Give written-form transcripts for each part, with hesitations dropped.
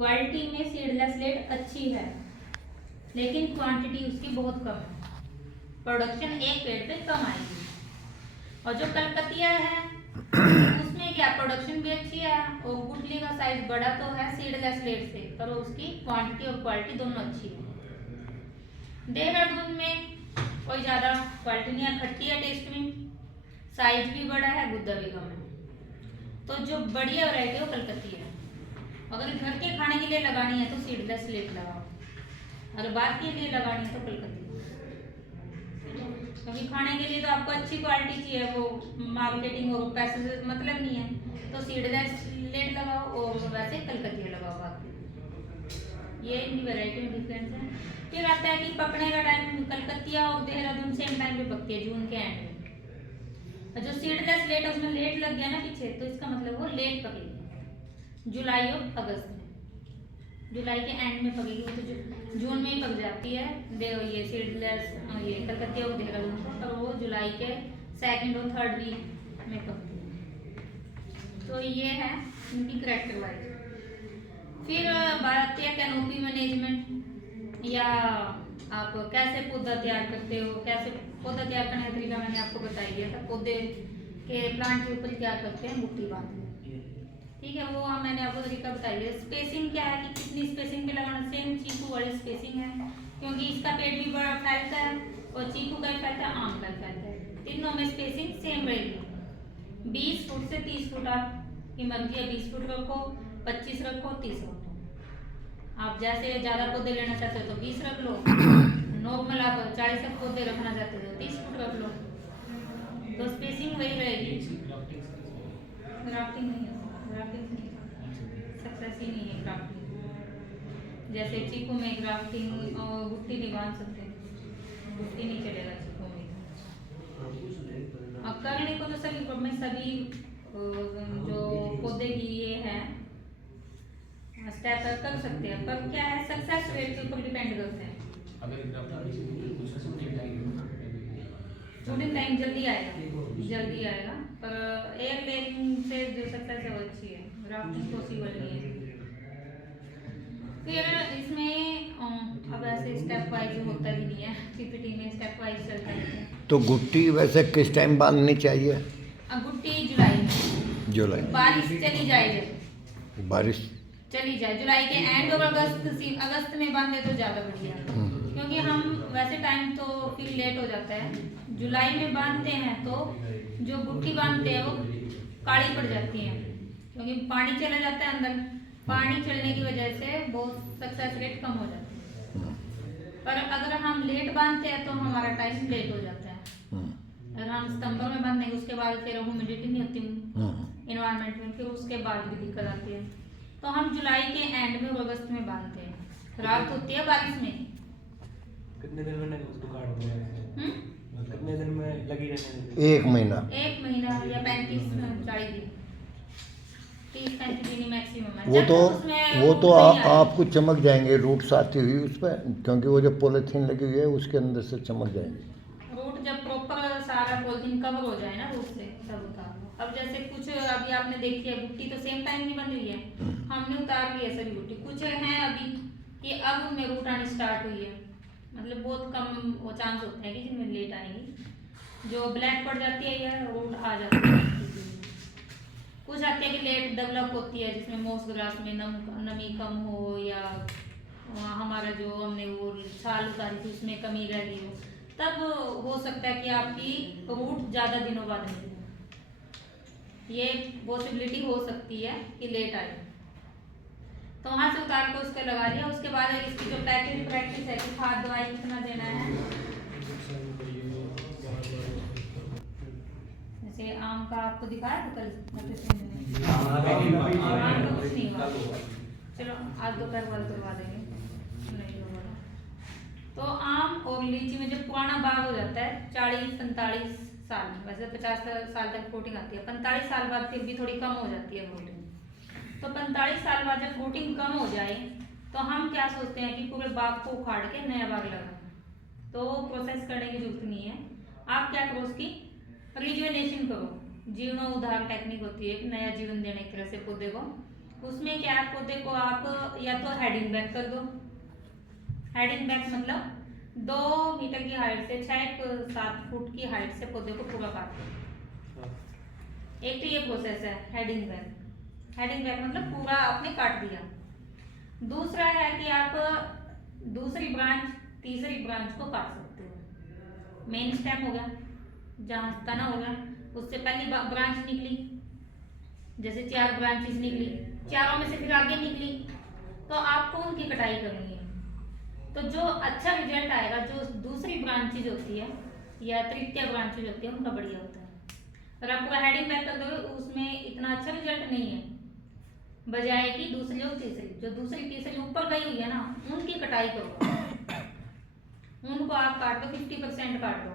Quality में seedless late अच्छी है, लेकिन क्वांटिटी उसकी बहुत कम है, प्रोडक्शन एक पेड़ पे कम आएगी। और जो कलकतिया है उसमें क्या प्रोडक्शन भी अच्छी है और गुठली का साइज बड़ा तो है सीडलेस लेट से, पर उसकी क्वांटिटी और क्वालिटी दोनों अच्छी है। देहरादून में कोई ज़्यादा क्वालिटी नहीं है, खट्टी है टेस्ट में, साइज भी बड़ा है, गुद्दा भी कम है। तो जो बढ़िया वैरायटी है वो कलकतिया है। अगर घर के खाने के लिए लगानी है तो सीडलेस लेट लगाओ, अगर बात के लिए लगानी है तो कलकतिया, क्योंकि खाने के लिए तो आपको अच्छी क्वालिटी चाहिए, वो मार्केटिंग और पैसे से मतलब नहीं है। तो सीडलेस लेट लगाओ और वैसे कलकतिया लगाओ। बाकी ये इनकी वैरायटी में डिफरेंस है। फिर आता है कि पकने का टाइम, कलकतिया और देहरादून सेम टाइम पे पकती है, जून के एंड में। जो सीडलेस लेट है उसमें लेट लग गया ना पीछे, तो इसका मतलब वो लेट पकेगी, जुलाई और अगस्त में, जुलाई के एंड में पकेगी, तो जून में ही पक जाती है ये सीडलेस ये कलकतिया और देहरादून को, और वो जुलाई के 2nd और 3rd वीक में पकती है। तो ये है इनकी करेक्टर वाइज। फिर बात आती है कैनोपी मैनेजमेंट, या आप कैसे पौधा तैयार करते हो। कैसे पौधा तैयार करने का तरीका मैंने आपको बता दिया था, पौधे के प्लांट के ऊपर क्या करते हैं, गुट्टी बांधते हैं, ठीक है, वो मैंने आपको तरीका बता दिया। स्पेसिंग क्या है कि कितनी स्पेसिंग पे लगाना, सेम चीकू वाली स्पेसिंग है, क्योंकि इसका पेड़ भी बड़ा फैलता है और चीकू का फैलता है, आम का फैलता है, तीनों में स्पेसिंग सेम रहेगी। 20 फुट से 30 फुट आपकी मर्जी है, 20 फुट रखो, 25 रखो, 30 रखो। आप जैसे ज़्यादा पौधे लेना चाहते हो तो 20 रख लो, नॉर्मल आप 40 तक पौधे रखना चाहते हो तो 30 फुट रख लो, तो स्पेसिंग वही रहेगी। ग्राफ्टिंग नहीं है, ग्राफ्टिंग सक्सेस ही नहीं है ग्राफ्टिंग। जैसे चीकू में ग्राफ्टिंग और गुट्टी नहीं बांध सकते, गुट्टी नहीं चलेगा चीकू में। अब करने को तो सभी में सभी जो पौधे की ये है स्टेप कर सकते हैं, पर क्या है सक्सेस रेट के ऊपर डिपेंड करते हैं। शूटिंग टाइम जल्दी आएगा, पर एयर लेयरिंग से जो सक्सेस है वो अच्छी है, ग्राफ्टिंग पॉसिबल नहीं है। फिर इसमें अब ऐसे स्टेप वाइज होता ही नहीं है, पीपीटी में स्टेप वाइज चलता है। तो गुट्टी वैसे किस टाइम बांधनी चाहिए? गुट्टी जुलाई में, जुलाई, बारिश चली जाए, बारिश चली जाए जुलाई के एंड और अगस्त में बांधे तो ज़्यादा बढ़िया, क्योंकि हम वैसे टाइम तो फिर लेट हो जाता है। जुलाई में बांधते हैं तो जो गुट्टी बांधते हैं वो काली पड़ जाती है, क्योंकि पानी चला जाता है अंदर, पानी चलने की वजह से बहुत सक्सेस रेट कम हो जाता है। पर अगर हम लेट बांधते हैं तो हमारा टाइम लेट हो जाता है। अगर हम सितंबर में बांधेंगे उसके बाद फिर ह्यूमिडिटी नहीं होती इन्वायरमेंट में, फिर उसके बाद भी दिक्कत आती है। तो हम जुलाई के एंड में और अगस्त में बांधते हैं, रात होती है बारिश में। कितने दिन में उसको काटते हैं? कितने दिन में लगी रहने? 1 महीना, 1 महीना या 35-40 दिन, 30-35 दिन मैक्सिमम है। वो तो आपको चमक जाएंगे रूट्स आती हुई उस पर, क्योंकि वो जो पॉलीथीन लगी हुई है उसके अंदर से चमक जाएंगे। रूट जब प्रॉपर सारा पॉलीथीन कवर हो जाए ना रूट से तब उतार लो। अब जैसे कुछ अभी आपने देखी है गुट्टी तो सेम टाइम नहीं बन रही है, हमने उतार ली है सभी गुट्टी, कुछ हैं अभी कि अब उनमें रूट आनी स्टार्ट हुई है, मतलब बहुत कम वो चांस होते हैं कि जिनमें लेट आएगी। जो ब्लैक पड़ जाती है या रूट आ जाती है, कुछ आती है कि लेट डेवलप होती है, जिसमें मोस्ट ग्रास में नमी कम हो, या हमारा जो हमने वो छाल उतारी थी उसमें कमी रह गई हो, तब हो सकता है कि आपकी रूट ज़्यादा दिनों बाद निकले, ये पॉसिबिलिटी हो सकती है कि लेट आए। तो वहाँ से उतार कर उसको लगा लिया। उसके बाद इसकी जो प्रैक्टिस है कि खाद दवाई कितना देना है, जैसे आम का आपको दिखाया था कल, आम का कुछ नहीं हुआ, चलो आज दोपहर बाद करवा देंगे, नहीं होगा। तो आम और लीची में जब पुराना बाग हो जाता है 40-45 साल, वैसे 50 साल तक फ्रूटिंग आती है, 45 साल बाद फिर भी थोड़ी कम हो जाती है फ्रूटिंग। तो 45 साल बाद जब फ्रूटिंग कम हो जाए तो हम क्या सोचते हैं कि पूरे बाग को उखाड़ के नया बाग लगाएं, तो प्रोसेस करने की जरूरत नहीं है। आप क्या करो, उसकी रिजुवेनेशन करो, जीर्णोद्धार टेक्निक होती है, नया जीवन देने की तरह से पौधे को उसमें क्या है, पौधे को आप या तो हेडिंग बैक कर दो। हेडिंग बैक मतलब 2 मीटर की हाइट से 6-7 फुट की हाइट से पौधे को पूरा काट दो। एक तो ये प्रोसेस है हेडिंग बैक। हेडिंग बैक मतलब पूरा आपने काट दिया। दूसरा है कि आप दूसरी ब्रांच तीसरी ब्रांच को काट सकते हो। मेन स्टेम हो गया, जहाँ तना हो गया, उससे पहली ब्रांच निकली, जैसे 4 ब्रांचेस निकली, चारों में से फिर आगे निकली, तो आपको उनकी कटाई करनी है। तो जो अच्छा रिजल्ट आएगा, जो दूसरी ब्रांचेज होती है या तृतीय ब्रांचेज होती है, उनका बढ़िया होता है। और आप पूरा हेडिंग बैक कर दोगे, उसमें इतना अच्छा रिजल्ट नहीं है, बजाय कि दूसरी और तीसरी, जो दूसरी तीसरी ऊपर गई हुई है ना, उनकी कटाई करो। उनको आप काट दो, 50% काट दो।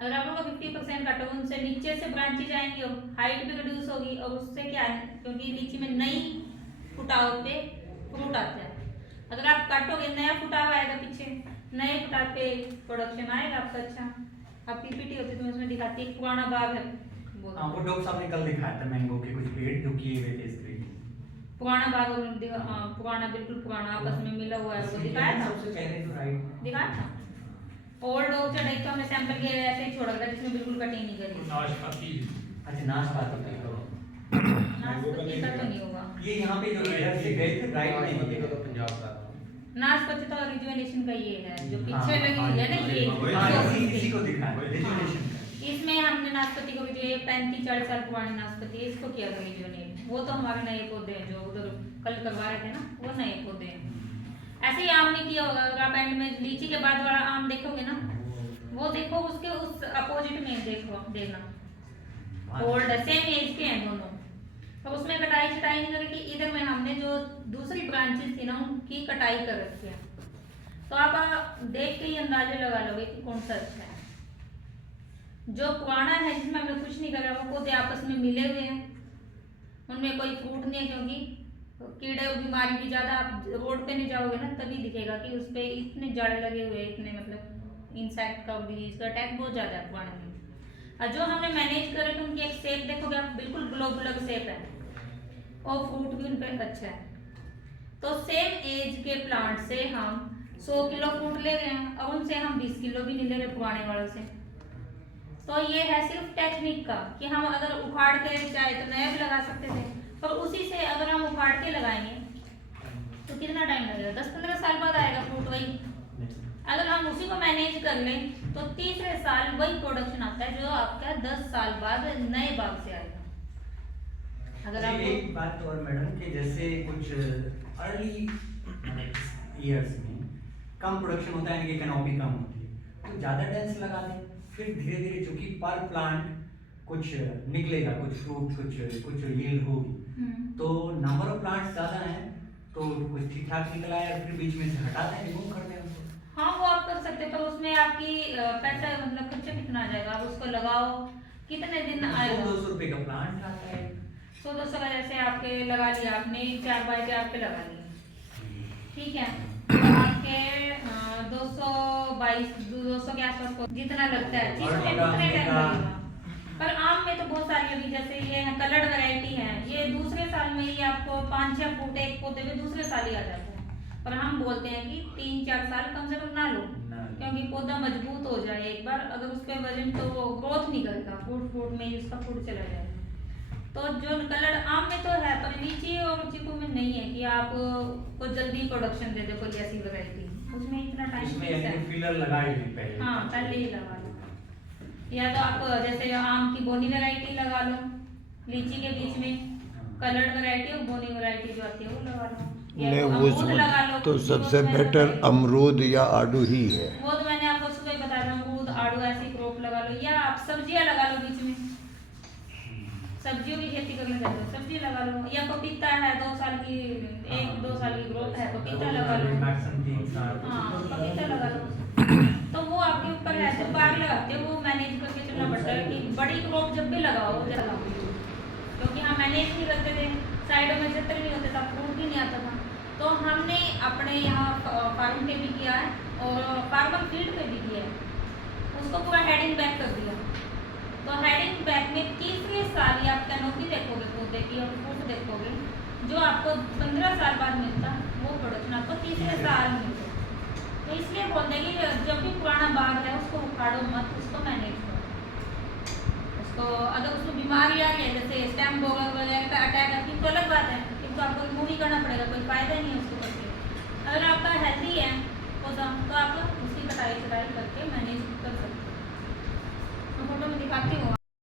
अगर आप लोग 50% काटो, उनसे नीचे से ब्रांचेज आएंगी और हाइट भी रिड्यूस होगी, और उससे क्या है, क्योंकि लीची में नई फुटाव पे फ्रूट आता है। अगर आप काटोगे, नया फुटाव आएगा पीछे, नए फुटाव पे प्रोडक्शन आएगा आपका अच्छा। अब पीपीटी होती है तो मैं उसमें दिखाती है, पुराना बाग है वो डॉक्टर साहब ने कल दिखाया था मैंगो के कुछ पेड़ जो किए हुए थे स्प्रे। पुराना बाग, पुराना बिल्कुल पुराना आपस में मिला हुआ है, वो दिखाया था। सबसे पहले तो राइट दिखाया था। ओल्ड ऑर्चर्ड एक तो हमने सैंपल के ऐसे ही छोड़ा था, जिसमें बिल्कुल कटिंग नहीं करी। नाशपाती, अच्छा नाशपाती नाशपाती का तो नहीं होगा ये यहाँ पे जो इधर से गए थे राइट नहीं है तो पंजाब का नाशपाती तो रिजुवेनेशन का ये है, जो पीछे लगी हुई है ना, ये इसी को दिखाया रिजुवेनेशन। इसमें हमने नाशपाती को भी, जो ये 35-40 साल पुरानी नाशपाती है, इसको किया था रिजुवेनेट। वो तो हमारे नए पौधे हैं, जो उधर कल करवा रहे थे ना, वो नए पौधे हैं। ऐसे ही आम ने किया होगा। अगर आप एंड में लीची के बाद वाला आम देखोगे ना, वो देखो उसके उस अपोजिट में देखना, ओल्ड सेम एज के हैं दोनों, तो उसमें कटाई छटाई नहीं करी। इधर में हमने जो दूसरी ब्रांचेस थी ना, उनकी कटाई कर रखी है। तो आप देख के ही अंदाजे लगा लोगे कि कौन सा अच्छा है। जो पुराना है, जिसमें हमने कुछ नहीं करा, वो पौधे आपस में मिले हुए हैं, उनमें कोई फ्रूट नहीं है, क्योंकि कीड़े और बीमारी भी ज्यादा। आप रोड पे नहीं जाओगे ना, तभी दिखेगा कि उस पे इतने जाड़े लगे हुए, इतने मतलब इंसेक्ट का डिजीज का अटैक बहुत ज्यादा है पुराने में। और जो हमने मैनेज करे थे, उनकी एक शेप देखोगे आप, बिल्कुल ग्लोबुलर शेप है, और फ्रूट भी उन पे अच्छा है। तो सेम एज के प्लांट से हम 100 किलो फ्रूट ले रहे हैं, और उनसे हम 20 किलो भी नहीं ले रहे पुराने वालों से। तो ये है सिर्फ टेक्निक का, कि हम अगर उखाड़ के चाहे तो नया भी लगा सकते थे, पर उसी से अगर हम उखाड़ के लगाएंगे तो कितना टाइम लगेगा, 10-15 साल बाद आएगा फ्रूट वही। अगर हम उसी को मैनेज कर लें तो तीसरे साल वही प्रोडक्शन आता है, जो आपका 10 साल बाद नए बाग से आएगा। अगर आप एक बात और मैडम कि जैसे कुछ अर्ली ईयर्स में कम प्रोडक्शन होता है, यानी कि कैनोपी कम होती है, तो ज़्यादा डेंस लगा दें, फिर धीरे धीरे चूंकि पर प्लांट कुछ निकलेगा, कुछ फ्रूट कुछ यील्ड होगी, तो नंबर ऑफ प्लांट्स ज़्यादा हैं तो कुछ ठीक ठाक निकला है, फिर बीच में से हटा दें, रिमूव कर दें उनको। हाँ, वो आप कर सकते हैं, पर उसमें आपकी पैसा मतलब खर्चा कितना आ जाएगा, आप उसको लगाओ कितने दिन आएगा। 200 रुपये का प्लांट आता है, 100-200 का जैसे आपके लगा लिया, आपने 4 बाय 4 पे लगा लिया, ठीक है, तो आपके 200 के आसपास जितना लगता है, चीज में कितने टाइम लगेगा। पर आम में तो बहुत सारी, अभी जैसे ये है कलर्ड वैरायटी है, ये दूसरे साल में ही आपको 5-6 फूट एक पौधे में दूसरे साल ही आ जाते हैं। पर हम बोलते हैं कि 3-4 साल कम से कम ना लो, क्योंकि पौधा मजबूत हो जाए एक बार, अगर उस पर वजन तो वो ग्रोथ नहीं करेगा, फूट में ही उसका फूट चला जाएगा। तो जो कलर आम में तो है, पर लीची और चीकू में नहीं है कि आप को जल्दी प्रोडक्शन दे दो कोई ऐसी वैरायटी, उसमें इतना टाइम है। फिलर लगाए पहले, हाँ पहले ही लगा लो, या तो आप जैसे आम की बोनी वैरायटी लगा लो लीची के बीच में, कलर्ड वैरायटी और बोनी वैरायटी जो आती है वो लगा लो, नहीं वो तो सबसे बेटर अमरूद या आड़ू ही है। वो तो मैंने आपको सुबह बताया था, अमरूद आड़ू ऐसी क्रॉप लगा लो, या आप सब्जियां लगा लो बीच में, सब्जियों की खेती करना चाहते हो सब्जी लगा लो, या पपीता है 2 साल की 1-2 साल की ग्रोथ है, पपीता लगा लो, हाँ पपीता लगा लो। तो वो आपके ऊपर है, जब बाग लगाते हो वो मैनेज करके चलना पड़ता है कि बड़ी क्रॉप जब भी लगाओ जला, क्योंकि हम मैनेज नहीं करते थे, साइडों में छतर नहीं होते था, फ्रूट भी नहीं आता था। तो हमने अपने यहाँ फार्म पे भी किया है और फार्मर फील्ड पे भी किया है, उसको पूरा हेडिंग बैक कर दिया, तो हेडिंग बैक में तीसरे साल या आप कैनोपी देखोगे पौधे की और फूट देखोगे, जो आपको 15 साल बाद मिलता वो प्रोडक्शन आपको तीसरे साल मिलता। तो इसलिए बोलते हैं कि जब भी पुराना बाग है उसको उखाड़ो मत, उसको मैनेज करो। उसको अगर उसमें बीमारी आ रही है जैसे स्टेम बोगर वगैरह का अटैक आती है तो अलग बात है, क्योंकि आपको रिमूव ही करना पड़ेगा, कोई फायदा नहीं है उसको करके। अगर आपका हेल्दी है पौधा तो आप उसकी कटाई छटाई करके मैनेज कर सकते हो। तो फोटो में दिखाती हूँ